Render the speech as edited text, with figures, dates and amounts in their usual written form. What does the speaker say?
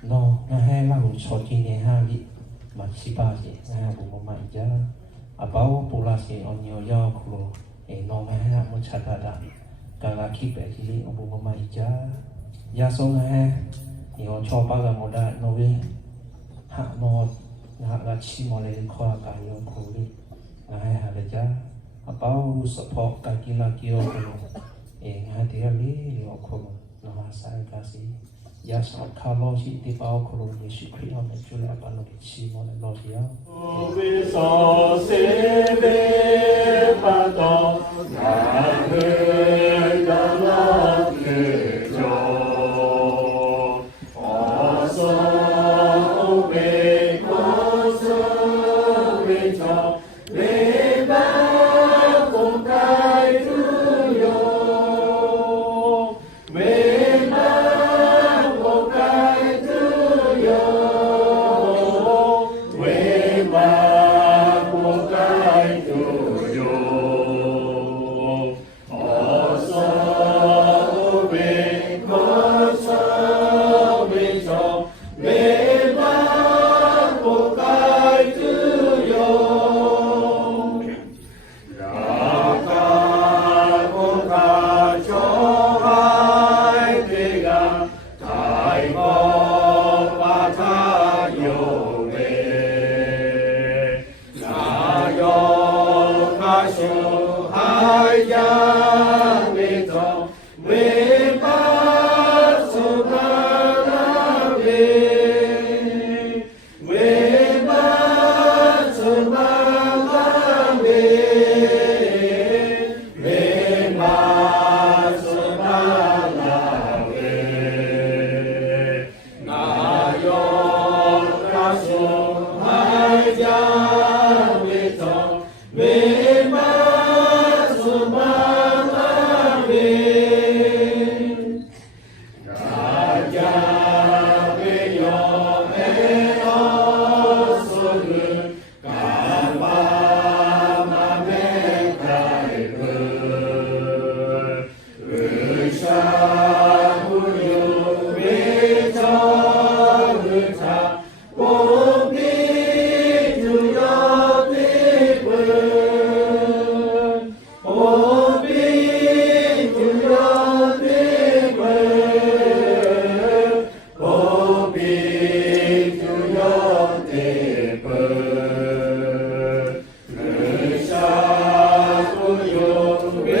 No, ngahe Lahu choki ne ha bi ma sipa si ngahe bu mo mai ja abau pula si onyo yo klo e no ngahe mo chata da ka ki pe si bu mo mai ja ya so ngahe yo cho pa ga mo da no we ha no ha ga chi mo le kho ka yo ko li ngahe ha le ja abau support ka ki la ki yo ko e ngahe de li yo ko no ma sai ka si Yes, I can't lose it. The power of the secret of the Julia Banovici on the Logia. We saw Sebe Pato, Amen.